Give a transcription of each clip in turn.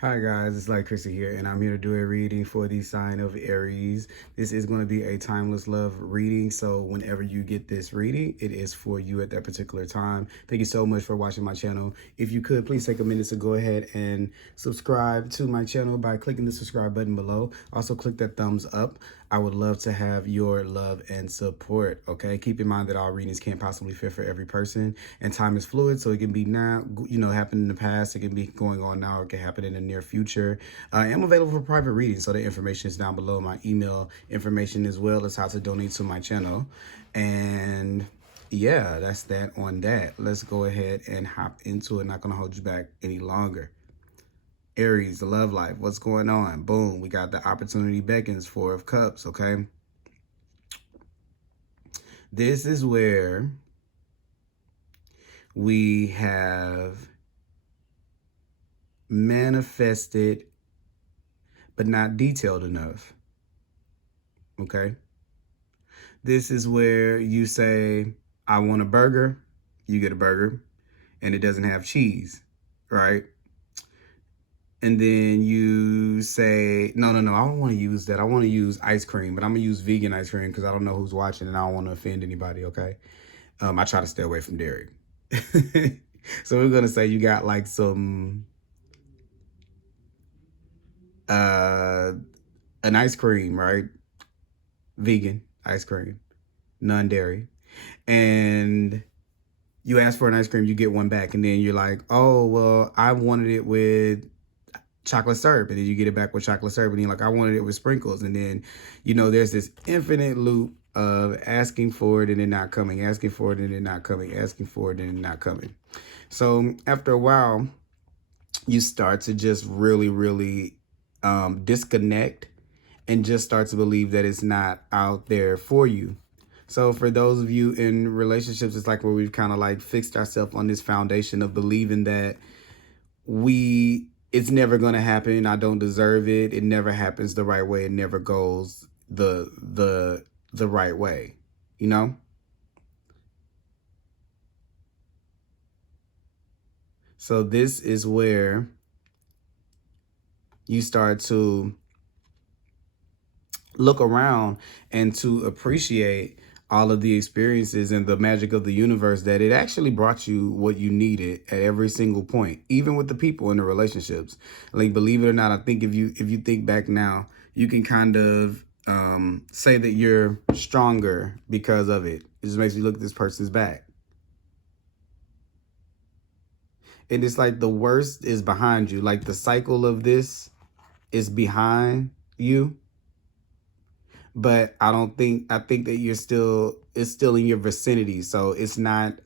Hi guys, it's Thelightchrissy here, and I'm here to do a reading for the sign of Aries. This is going to be a timeless love reading, so whenever you get this reading, it is for you at that particular time. Thank you so much for watching my channel. If you could, please take a minute to go ahead and subscribe to my channel by clicking the subscribe button below. Also, click that thumbs up. I would love to have your love and support, okay? Keep in mind that all readings can't possibly fit for every person, and time is fluid, so it can be now, happen in the past, it can be going on now, it can happen in the near future. I am available for private readings, so the information is down below, my email information as well as how to donate to my channel. And yeah, that's that on that. Let's go ahead and hop into it. Not going to hold you back any longer. Aries, the love life, what's going on? Boom, we got the opportunity beckons, 4 of Cups, okay? This is where we have manifested, but not detailed enough, okay? This is where you say, I want a burger, you get a burger, and it doesn't have cheese, right? And then you say, no, I don't want to use that. I want to use ice cream, but I'm going to use vegan ice cream because I don't know who's watching and I don't want to offend anybody, okay? I try to stay away from dairy. So we're going to say you got like some, an ice cream, right? Vegan ice cream, non-dairy. And you ask for an ice cream, you get one back. And then you're like, oh, well, I wanted it with chocolate syrup, and then you get it back with chocolate syrup, and you're like, I wanted it with sprinkles. And then, there's this infinite loop of asking for it and then not coming, asking for it and then not coming, asking for it and then not coming. So after a while, you start to just really disconnect and just start to believe that it's not out there for you. So for those of you in relationships, it's like where we've kind of like fixed ourselves on this foundation of believing that it's never going to happen. I don't deserve it. It never happens the right way. It never goes the right way, So this is where you start to look around and to appreciate all of the experiences and the magic of the universe, that it actually brought you what you needed at every single point, even with the people in the relationships. Like, believe it or not, I think if you think back now, you can kind of say that you're stronger because of it. It just makes you look at this person's back. And it's like the worst is behind you. Like the cycle of this is behind you. But I think that it's still in your vicinity. So it's not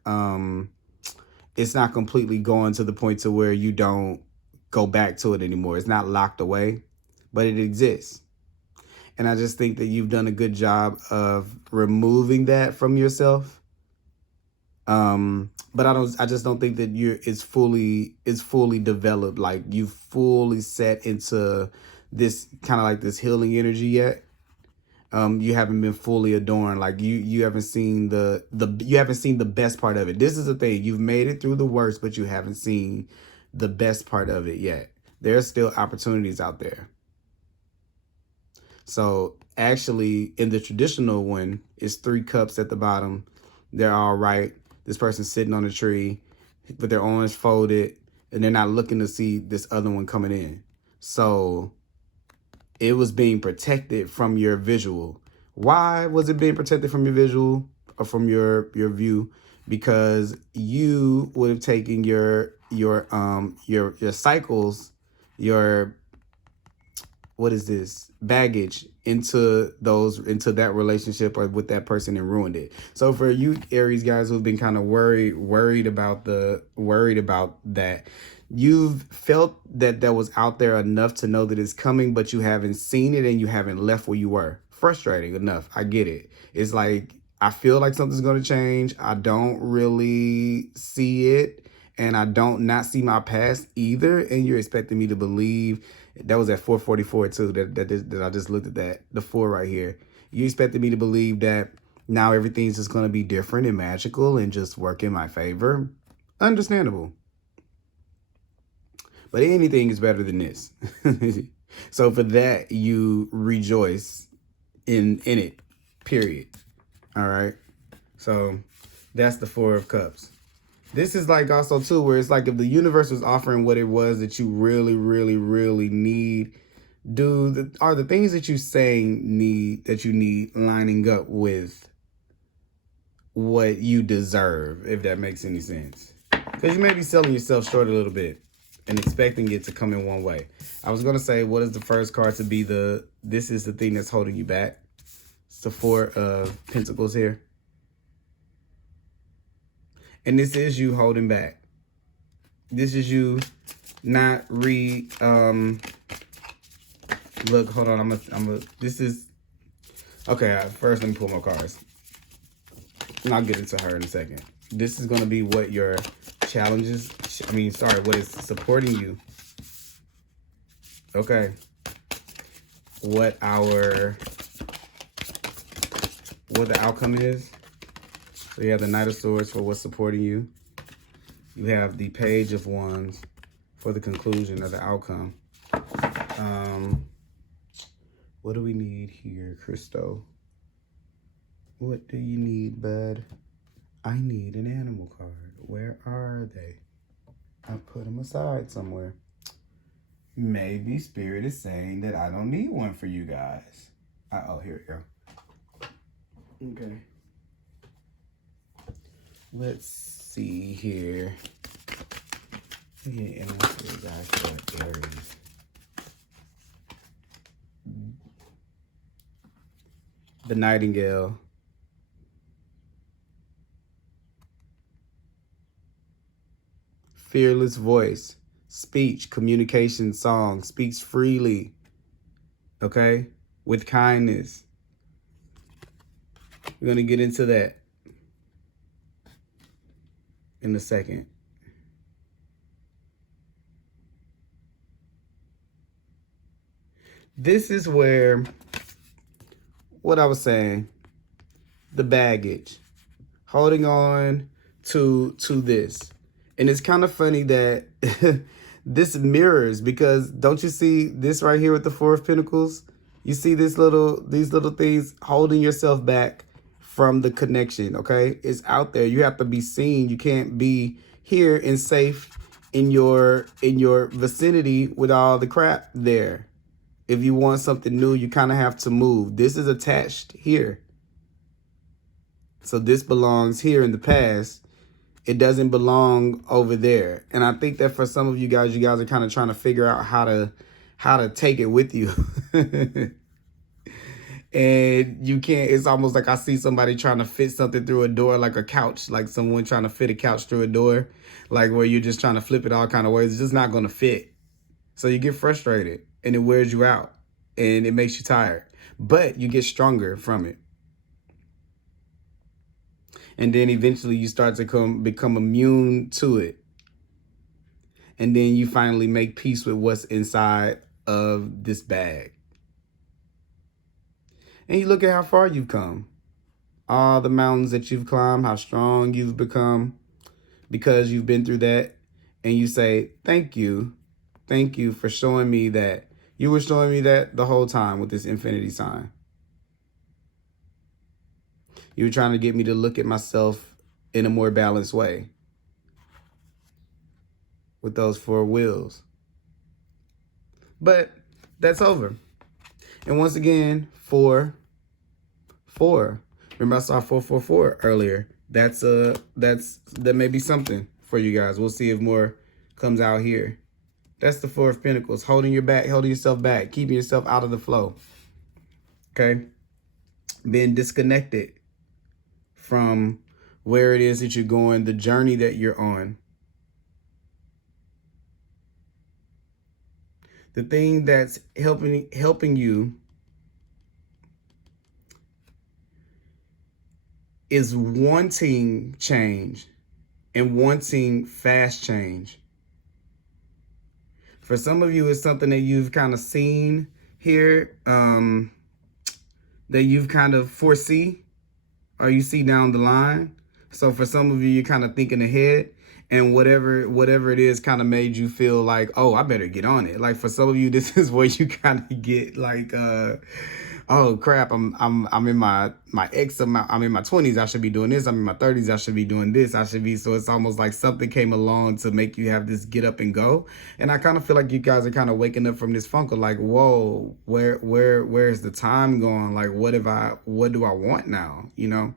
completely going to the point to where you don't go back to it anymore. It's not locked away, but it exists. And I just think that you've done a good job of removing that from yourself. But I just don't think that it's fully developed. Like you fully set into this kind of like this healing energy yet. You haven't been fully adorned. Like you haven't seen you haven't seen the best part of it. This is the thing. You've made it through the worst, but you haven't seen the best part of it yet. There's still opportunities out there. So actually, in the traditional one, it's 3 cups at the bottom. They're all right. This person's sitting on a tree with their arms folded, and they're not looking to see this other one coming in. So it was being protected from your visual. Why was it being protected from your visual or from your view? Because you would have taken your cycles, your baggage into that relationship or with that person and ruined it. So for you Aries guys who've been kind of worried about that, you've felt that was out there enough to know that it's coming, but you haven't seen it and you haven't left where you were. Frustrating enough. I get it. It's like, I feel like something's going to change. I don't really see it, and I don't not see my past either. And you're expecting me to believe. That was at 444 too. That I just looked at that. The 4 right here. You expected me to believe that now everything's just going to be different and magical and just work in my favor. Understandable. But anything is better than this. So for that, you rejoice in it, period. All right. So that's the Four of Cups. This is like also too, where it's like if the universe was offering what it was that you really, really, really need, are the things that you saying that you need lining up with what you deserve, if that makes any sense? Because you may be selling yourself short a little bit and expecting it to come in one way. I was going to say, what is the first card to be this is the thing that's holding you back? It's the Four of Pentacles here. And this is you holding back. This is you not look, hold on, okay, first let me pull more cards. And I'll get into her in a second. This is going to be what your challenges, what is supporting you. Okay. What the outcome is. So you have the Knight of Swords for what's supporting you. You have the Page of Wands for the conclusion of the outcome. What do we need here, Christo? What do you need, bud? I need an animal card. Where are they? I put them aside somewhere. Maybe Spirit is saying that I don't need one for you guys. Oh, here we go. Okay. Let's see here. Yeah, animal for you guys for Aries. The Nightingale. Fearless voice, speech, communication, song, speaks freely, okay, with kindness. We're going to get into that in a second. This is where, what I was saying, the baggage, holding on to this. And it's kind of funny that this mirrors, because don't you see this right here with the Four of Pentacles? You see these little things holding yourself back from the connection, okay? It's out there. You have to be seen. You can't be here and safe in your vicinity with all the crap there. If you want something new, you kind of have to move. This is attached here. So this belongs here in the past. It doesn't belong over there. And I think that for some of you guys are kind of trying to figure out how to take it with you. And you can't, it's almost like I see somebody trying to fit something through a door, like a couch, like someone trying to fit a couch through a door, like where you're just trying to flip it all kind of ways. It's just not going to fit. So you get frustrated and it wears you out and it makes you tired, but you get stronger from it. And then eventually you start to become immune to it. And then you finally make peace with what's inside of this bag. And you look at how far you've come. All the mountains that you've climbed, how strong you've become because you've been through that. And you say, thank you. Thank you for showing me that. You were showing me that the whole time with this infinity sign. You were trying to get me to look at myself in a more balanced way with those four wheels. But that's over. And once again, 4, 4. Remember I saw 444 earlier. That may be something for you guys. We'll see if more comes out here. That's the Four of Pentacles, holding yourself back, keeping yourself out of the flow. Okay? Being disconnected from where it is that you're going, the journey that you're on. The thing that's helping you is wanting change and wanting fast change. For some of you, it's something that you've kind of seen here, that you've kind of foresee or you see down the line. So for some of you, you're kind of thinking ahead and whatever it is kind of made you feel like, oh, I better get on it. Like for some of you, this is where you kind of get like, oh crap, I'm in my I'm in my 20s, I should be doing this. I'm in my 30s, I should be doing this. I should be. So it's almost like something came along to make you have this get up and go. And I kind of feel like you guys are kind of waking up from this funk of like, whoa, where's the time going? Like, what do I want now? You know?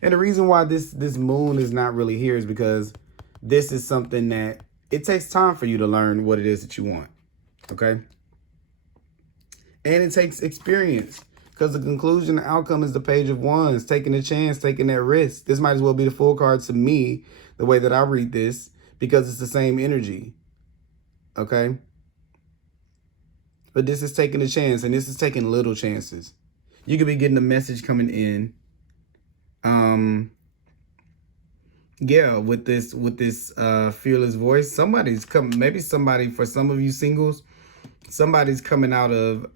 And the reason why this moon is not really here is because this is something that it takes time for you to learn what it is that you want. Okay. And it takes experience, because the conclusion, the outcome is the Page of Wands, taking a chance, taking that risk. This might as well be the full card to me, the way that I read this, because it's the same energy. Okay. But this is taking a chance, and this is taking little chances. You could be getting a message coming in. Yeah, with this fearless voice, somebody's coming. Maybe somebody, for some of you singles, somebody's coming out of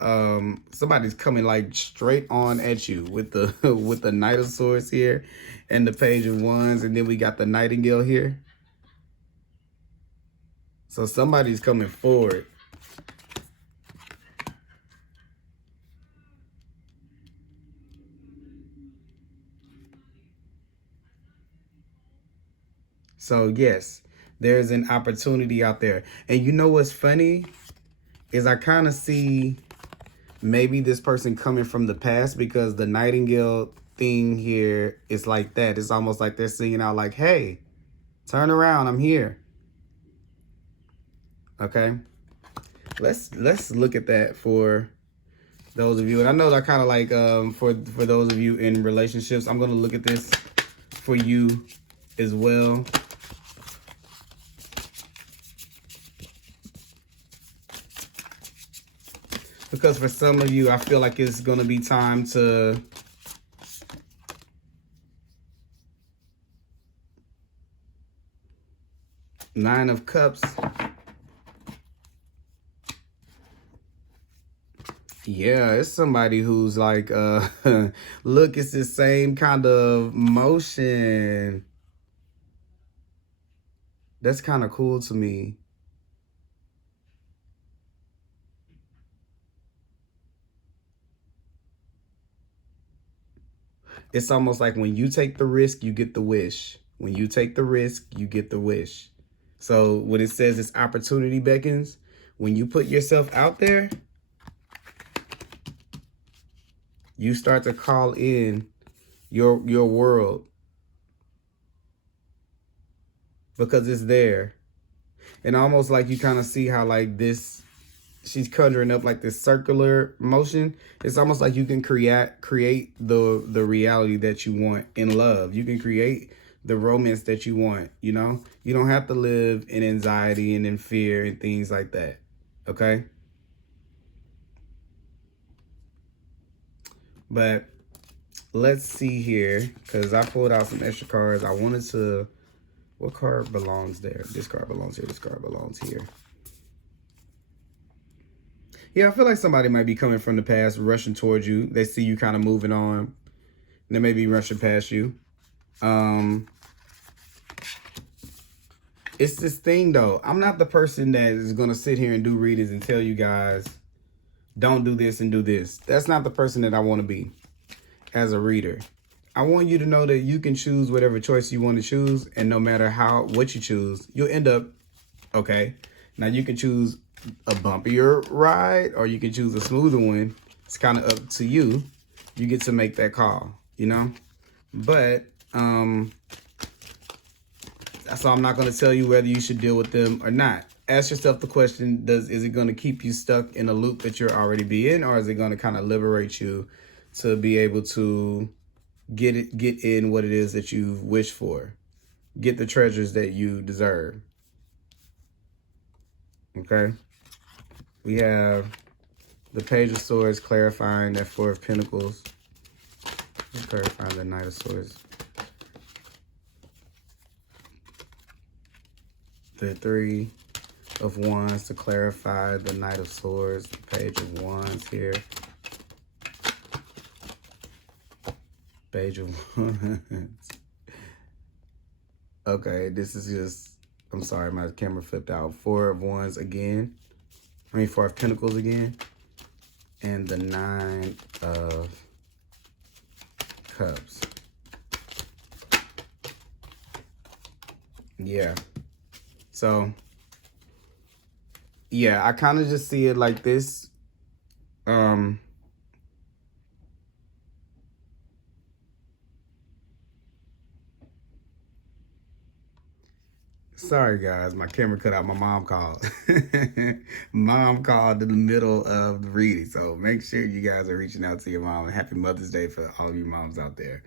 somebody's coming like straight on at you with the with the Knight of Swords here and the Page of Wands, and then we got the Nightingale here. So somebody's coming forward. So yes, there's an opportunity out there. And you know what's funny is I kind of see maybe this person coming from the past, because the Nightingale thing here is like that. It's almost like they're singing out like, hey, turn around, I'm here. Okay. Let's look at that for those of you. And I know that kind of like for those of you in relationships, I'm going to look at this for you as well. Because for some of you, I feel like it's going to be time to Nine of Cups. Yeah, it's somebody who's like, look, it's the same kind of motion. That's kind of cool to me. It's almost like when you take the risk, you get the wish. When you take the risk, you get the wish. So when it says this opportunity beckons, when you put yourself out there, you start to call in your world, because it's there. And almost like you kind of see how like this, she's conjuring up like this circular motion. It's almost like you can create the reality that you want in love. You can create the romance that you want, you know? You don't have to live in anxiety and in fear and things like that. Okay? But let's see here, because I pulled out some extra cards. I wanted to, what card belongs there? This card belongs here. This card belongs here. Yeah, I feel like somebody might be coming from the past, rushing towards you. They see you kind of moving on. They may be rushing past you. It's this thing, though. I'm not the person that is going to sit here and do readings and tell you guys, don't do this and do this. That's not the person that I want to be as a reader. I want you to know that you can choose whatever choice you want to choose. And no matter what you choose, you'll end up okay. Now, you can choose a bumpier ride or you can choose a smoother one. It's kind of up to you. You get to make that call, you know? But, so I'm not going to tell you whether you should deal with them or not. Ask yourself the question, is it going to keep you stuck in a loop that you're already be in, or is it going to kind of liberate you to be able to get in what it is that you wish for? Get the treasures that you deserve. Okay? We have the Page of Swords clarifying that Four of Pentacles. Clarifying the Knight of Swords. The Three of Wands to clarify the Knight of Swords. The Page of Wands here. Page of Wands. Okay, this is just, I'm sorry, my camera flipped out. Four of Wands again. I mean, Four of Pentacles again. And the Nine of Cups. Yeah. So, yeah, I kind of just see it like this. Sorry guys, my camera cut out. My mom called. Mom called in the middle of the reading, so make sure you guys are reaching out to your mom. And happy Mother's Day for all of you moms out there.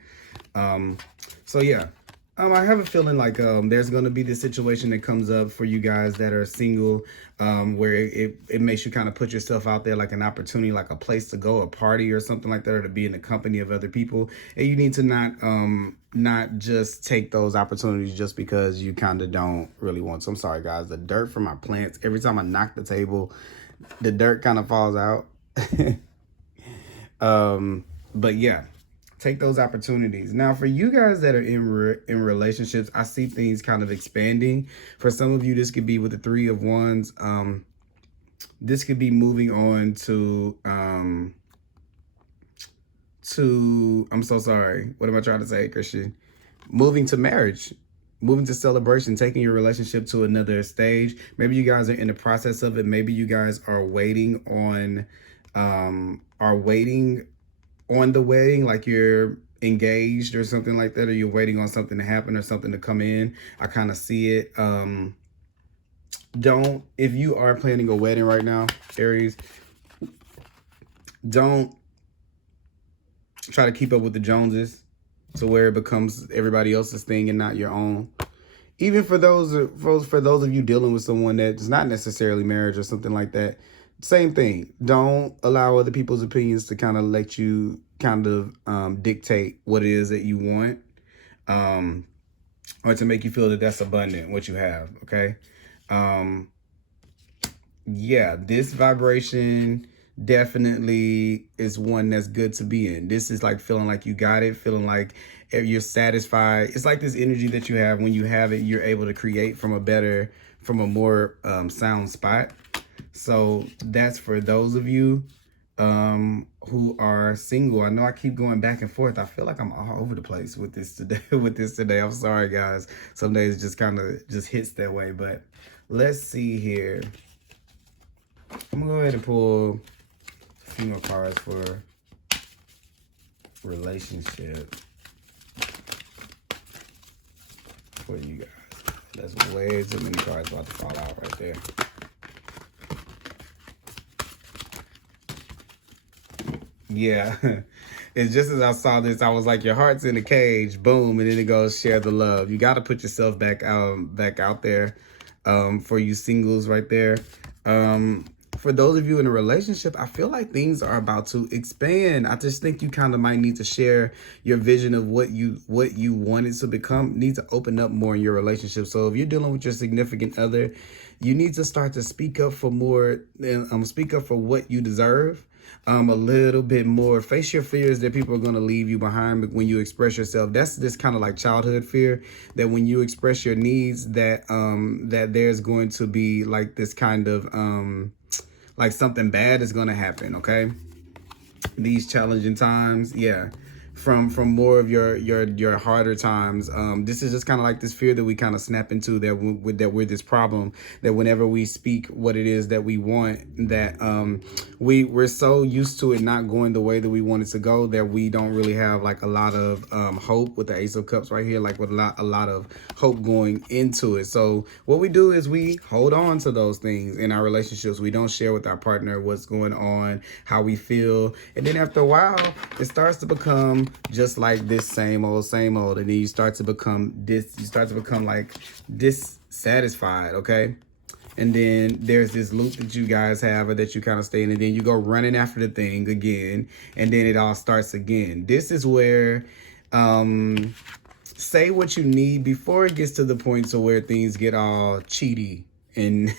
So yeah, I have a feeling like there's going to be this situation that comes up for you guys that are single, where it makes you kind of put yourself out there, like an opportunity, like a place to go, a party or something like that, or to be in the company of other people. And you need to not just take those opportunities just because you kind of don't really want to. I'm sorry guys, the dirt from my plants, every time I knock the table, the dirt kind of falls out. But yeah, take those opportunities. Now, for you guys that are in relationships, I see things kind of expanding. For some of you, this could be with the Three of Wands. This could be moving on to I'm so sorry. What am I trying to say, Christian? Moving to marriage, moving to celebration, taking your relationship to another stage. Maybe you guys are in the process of it. Maybe you guys are waiting on the wedding, like you're engaged or something like that, or you're waiting on something to happen or something to come in. I kind of see it. If you are planning a wedding right now, Aries, don't try to keep up with the Joneses to where it becomes everybody else's thing and not your own. Even for those of you dealing with someone that's not necessarily marriage or something like that, same thing. Don't allow other people's opinions to kind of let you kind of dictate what it is that you want, or to make you feel that that's abundant, what you have, okay? Yeah, this vibration definitely is one that's good to be in. This is like feeling like you got it, feeling like you're satisfied. It's like this energy that you have. When you have it, you're able to create from a more sound spot. So that's for those of you who are single. I know I keep going back and forth. I feel like I'm all over the place with this today. I'm sorry guys. Some days it just kind of just hits that way, but let's see here. I'm gonna go ahead and pull a few more cards for relationship for you guys. That's way too many cards about to fall out right there. Yeah, it's just as I saw this, I was like, your heart's in a cage, boom, and then it goes, share the love. You got to put yourself back out there, for you singles right there. For those of you in a relationship, I feel like things are about to expand. I just think you kind of might need to share your vision of what you want it to become. Need to open up more in your relationship. So if you're dealing with your significant other, you need to start to speak up for more, speak up for what you deserve. A little bit more. Face your fears that people are going to leave you behind when you express yourself. That's this kind of like childhood fear that when you express your needs, that that there's going to be like this kind of like something bad is going to happen. Okay, these challenging times, yeah, from more of your harder times. This is just kind of like this fear that we kind of snap into, that we're this problem, that whenever we speak what it is that we want, that we're so used to it not going the way that we want it to go, that we don't really have like a lot of hope with the Ace of Cups right here, like with a lot of hope going into it. So what we do is we hold on to those things in our relationships. We don't share with our partner what's going on, how we feel, and then after a while it starts to become just like this same old, and then you start to become like dissatisfied, okay? And then there's this loop that you guys have, or that you kind of stay in, and then you go running after the thing again, and then it all starts again. This is where say what you need before it gets to the point to where things get all cheaty and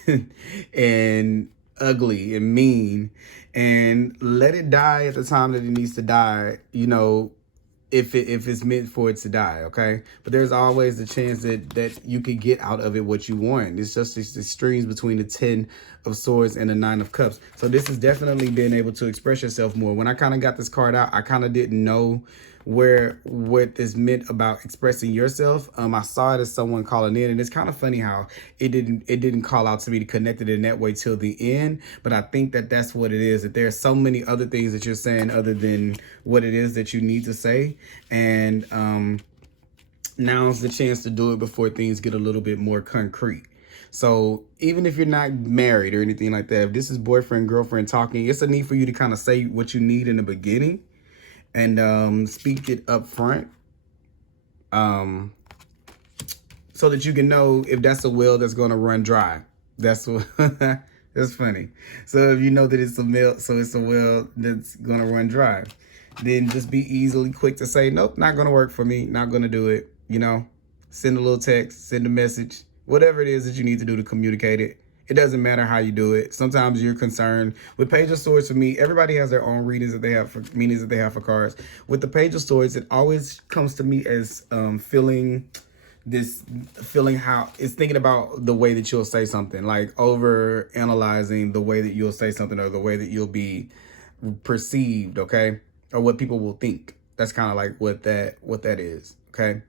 and ugly and mean, and let it die at the time that it needs to die, you know. if it's meant for it to die, okay? But there's always the chance that you could get out of it what you want. It's just these extremes between the 10 of Swords and the 9 of Cups. So this has definitely been able to express yourself more. When I kind of got this card out, I kind of didn't know what is meant about expressing yourself. I saw it as someone calling in, and it's kind of funny how it didn't call out to me to connect it in that way till the end. But I think that that's what it is, that there's so many other things that you're saying other than what it is that you need to say. And now's the chance to do it before things get a little bit more concrete. So even if you're not married or anything like that, if this is boyfriend, girlfriend talking, it's a need for you to kind of say what you need in the beginning and speak it up front, so that you can know if that's a well that's going to run dry. That's what that's funny. So if you know that it's a well, so it's a well that's going to run dry, then just be easily quick to say, nope, not going to work for me, not going to do it. You know, send a little text, send a message, whatever it is that you need to do to communicate it. It doesn't matter how you do it. Sometimes you're concerned. With Page of Swords, for me, everybody has their own readings that they have for meanings that they have for cards. With the Page of Swords, it always comes to me as feeling how it's thinking about the way that you'll say something, like over analyzing the way that you'll say something or the way that you'll be perceived, okay, or what people will think. That's kind of like what that is, okay.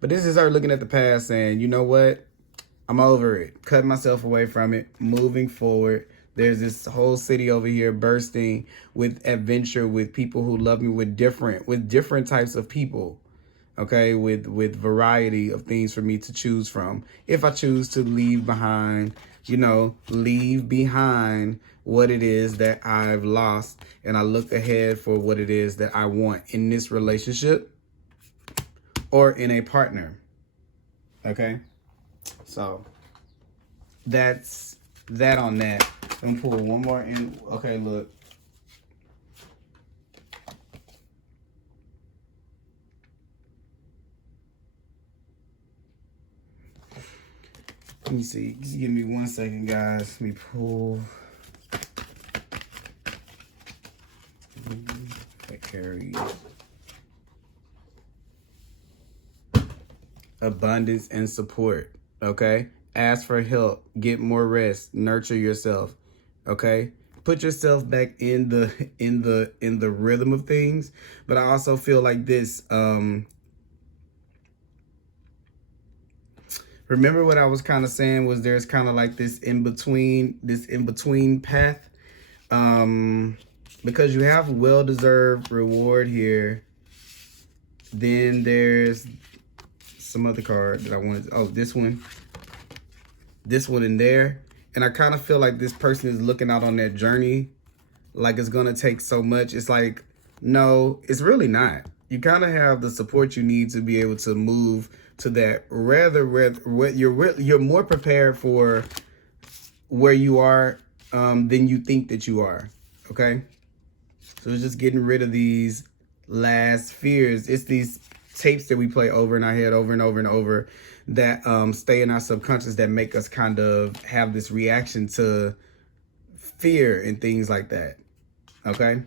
But this is her looking at the past saying, you know what? I'm over it. Cut myself away from it. Moving forward. There's this whole city over here bursting with adventure, with people who love me, with different types of people. Okay, with variety of things for me to choose from. If I choose to leave behind, leave behind what it is that I've lost, and I look ahead for what it is that I want in this relationship or in a partner. Okay. So that's that on that. I'm gonna pull one more in. Okay, look. Let me see. Just give me 1 second, guys. Let me pull. Aries. Abundance and support. Okay, ask for help, get more rest, nurture yourself. Okay, put yourself back in the rhythm of things. But I also feel like this. Remember what I was kind of saying was there's kind of like this in between path. Because you have well-deserved reward here. Then there's some other card that I wanted. Oh, this one in there. And I kind of feel like this person is looking out on that journey like it's gonna take so much. It's like, no, it's really not. You kind of have the support you need to be able to move to that. Rather you're more prepared for where you are than you think that you are. Okay, so it's just getting rid of these last fears. It's these tapes that we play over in our head over and over and over that stay in our subconscious that make us kind of have this reaction to fear and things like that. Okay,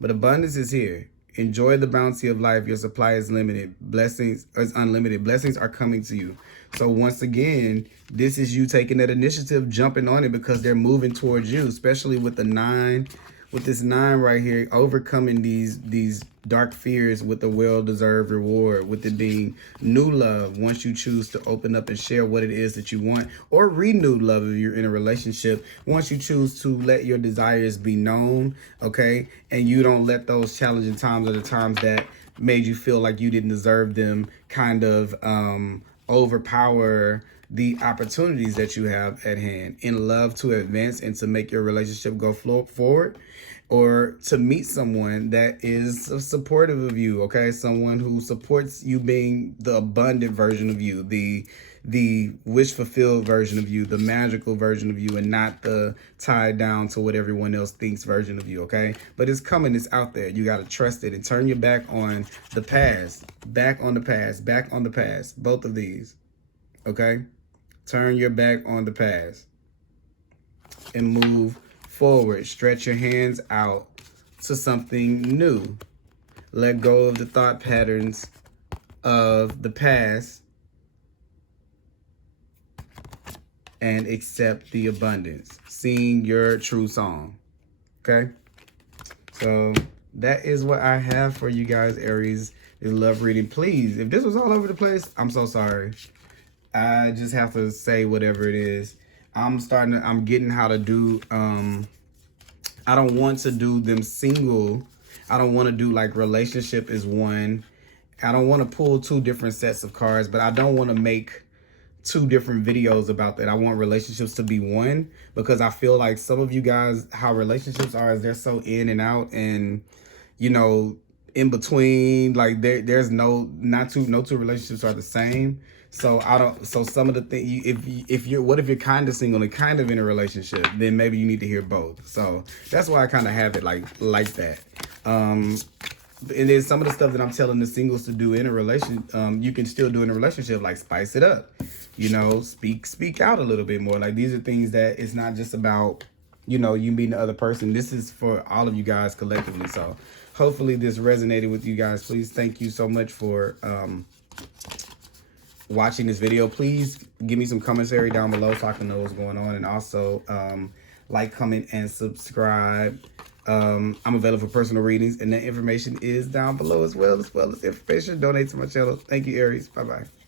but abundance is here. Enjoy the bounty of life. Your supply is limited. Blessings is unlimited. Blessings are coming to you. So once again, this is you taking that initiative, jumping on it because they're moving towards you, especially with the 9, with this 9 right here, overcoming these dark fears with a well-deserved reward, with it being new love once you choose to open up and share what it is that you want, or renewed love if you're in a relationship once you choose to let your desires be known, okay, and you don't let those challenging times or the times that made you feel like you didn't deserve them kind of overpower the opportunities that you have at hand in love to advance and to make your relationship go forward, or to meet someone that is supportive of you, okay? Someone who supports you being the abundant version of you, the wish-fulfilled version of you, the magical version of you, and not the tied down to what everyone else thinks version of you, okay? But it's coming, it's out there. You got to trust it and turn your back on the past, back on the past, back on the past, both of these, okay? Turn your back on the past and move forward. Stretch your hands out to something new. let go of the thought patterns of the past, and accept the abundance. Sing your true song. Okay? So that is what I have for you guys, Aries. This love reading. Please, if this was all over the place, I'm so sorry. I just have to say whatever it is. I'm getting how to do, I don't want to do them single. I don't want to do like relationship is one. I don't want to pull two different sets of cards, but I don't want to make two different videos about that. I want relationships to be one, because I feel like some of you guys, how relationships are, is they're so in and out, and you know, in between, like there's no two relationships are the same. So some of the thing, if you're kind of single and kind of in a relationship, then maybe you need to hear both. So that's why I kind of have it like that. And then some of the stuff that I'm telling the singles to do in a relation, you can still do in a relationship, like spice it up, you know, speak out a little bit more. Like, these are things that it's not just about, you know, you meeting the other person. This is for all of you guys collectively. So hopefully this resonated with you guys. Please, thank you so much for watching this video. Please give me some commentary down below so I can know what's going on. And also like, comment, and subscribe. I'm available for personal readings, and that information is down below as well as information. Donate to my channel. Thank you, Aries. Bye-bye.